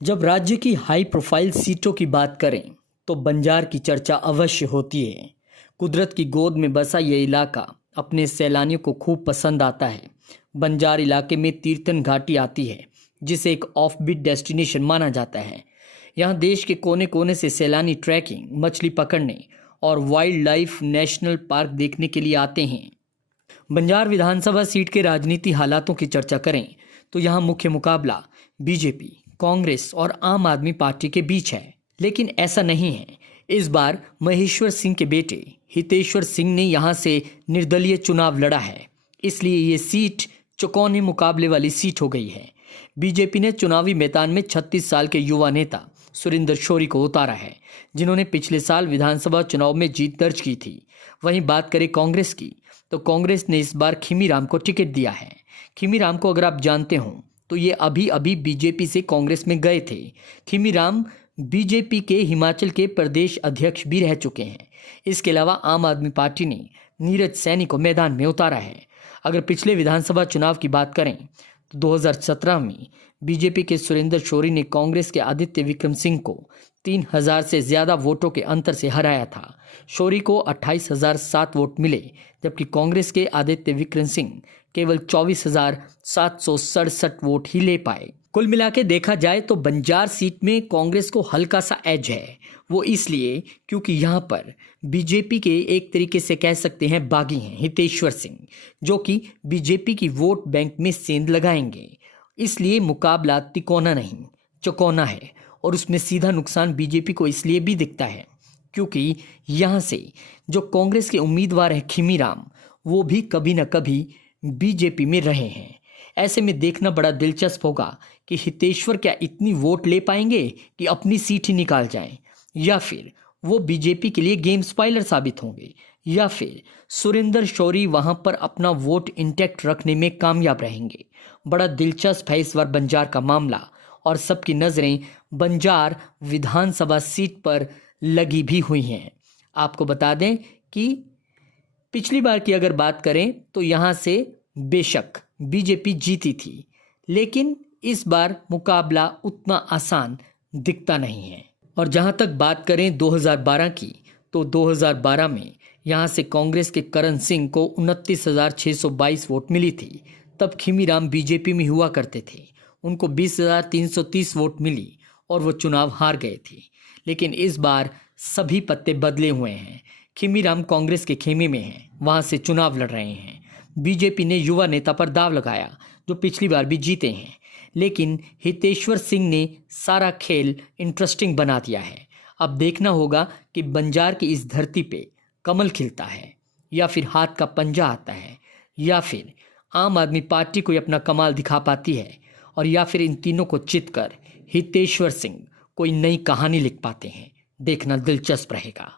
जब राज्य की हाई प्रोफाइल सीटों की बात करें तो बंजार की चर्चा अवश्य होती है। कुदरत की गोद में बसा ये इलाका अपने सैलानियों को खूब पसंद आता है। बंजार इलाके में तीर्थन घाटी आती है, जिसे एक ऑफ बीट डेस्टिनेशन माना जाता है। यहाँ देश के कोने कोने से सैलानी ट्रैकिंग, मछली पकड़ने और वाइल्ड लाइफ नेशनल पार्क देखने के लिए आते हैं। बंजार विधानसभा सीट के राजनीति हालातों की चर्चा करें तो यहाँ मुख्य मुकाबला बीजेपी, कांग्रेस और आम आदमी पार्टी के बीच है। लेकिन ऐसा नहीं है। इस बार महेश्वर सिंह के बेटे हितेश्वर सिंह ने यहाँ से निर्दलीय चुनाव लड़ा है, इसलिए ये सीट चौकोने मुकाबले वाली सीट हो गई है। बीजेपी ने चुनावी मैदान में 36 साल के युवा नेता सुरेंद्र शौरी को उतारा है, जिन्होंने पिछले साल विधानसभा चुनाव में जीत दर्ज की थी। वहीं बात करें कांग्रेस की, तो कांग्रेस ने इस बार खीमीराम को टिकट दिया है। खीमीराम को अगर आप जानते हो तो ये अभी अभी बीजेपी से कांग्रेस में गए थे। खीमीराम बीजेपी के हिमाचल के प्रदेश अध्यक्ष भी रह चुके हैं। इसके अलावा आम आदमी पार्टी ने नीरज सैनी को मैदान में उतारा है। अगर पिछले विधानसभा चुनाव की बात करें तो 2017 में बीजेपी के सुरेंद्र शौरी ने कांग्रेस के आदित्य विक्रम सिंह को 3000 से ज्यादा वोटों के अंतर से हराया था। शौरी को 28,007 वोट मिले, जबकि कांग्रेस के आदित्य विक्रम सिंह केवल 24,767 वोट ही ले पाए। कुल मिला के देखा जाए तो बंजार सीट में कांग्रेस को हल्का सा एज है। वो इसलिए क्योंकि यहाँ पर बीजेपी के एक तरीके से कह सकते हैं बागी हैं हितेश्वर सिंह, जो कि बीजेपी की वोट बैंक में सेंध लगाएंगे। इसलिए मुकाबला तिकोना नहीं चौकोना है, और उसमें सीधा नुकसान बीजेपी को इसलिए भी दिखता है क्योंकि यहाँ से जो कांग्रेस के उम्मीदवार हैं खीमीराम, वो भी कभी न कभी बीजेपी में रहे हैं। ऐसे में देखना बड़ा दिलचस्प होगा कि हितेश्वर क्या इतनी वोट ले पाएंगे कि अपनी सीट ही निकाल जाएं, या फिर वो बीजेपी के लिए गेम स्पॉइलर साबित होंगे, या फिर सुरेंद्र शौरी वहां पर अपना वोट इंटैक्ट रखने में कामयाब रहेंगे। बड़ा दिलचस्प है इस बार बंजार का मामला, और सबकी नजरें बंजार विधानसभा सीट पर लगी भी हुई हैं। आपको बता दें कि पिछली बार की अगर बात करें तो यहाँ से बेशक बीजेपी जीती थी, लेकिन इस बार मुकाबला उतना आसान दिखता नहीं है। और जहां तक बात करें 2012 की, तो 2012 में यहां से कांग्रेस के करण सिंह को 29,622 वोट मिली थी। तब खीमीराम बीजेपी में हुआ करते थे। उनको 20,330 वोट मिली और वो चुनाव हार गए थे। लेकिन इस बार सभी पत्ते बदले हुए हैं। खीमीराम कांग्रेस के खेमे में हैं, वहां से चुनाव लड़ रहे हैं। बीजेपी ने युवा नेता पर दाव लगाया, जो पिछली बार भी जीते हैं, लेकिन हितेश्वर सिंह ने सारा खेल इंटरेस्टिंग बना दिया है। अब देखना होगा कि बंजार की इस धरती पे कमल खिलता है, या फिर हाथ का पंजा आता है, या फिर आम आदमी पार्टी कोई अपना कमाल दिखा पाती है, और या फिर इन तीनों को चित कर हितेश्वर सिंह कोई नई कहानी लिख पाते हैं। देखना दिलचस्प रहेगा।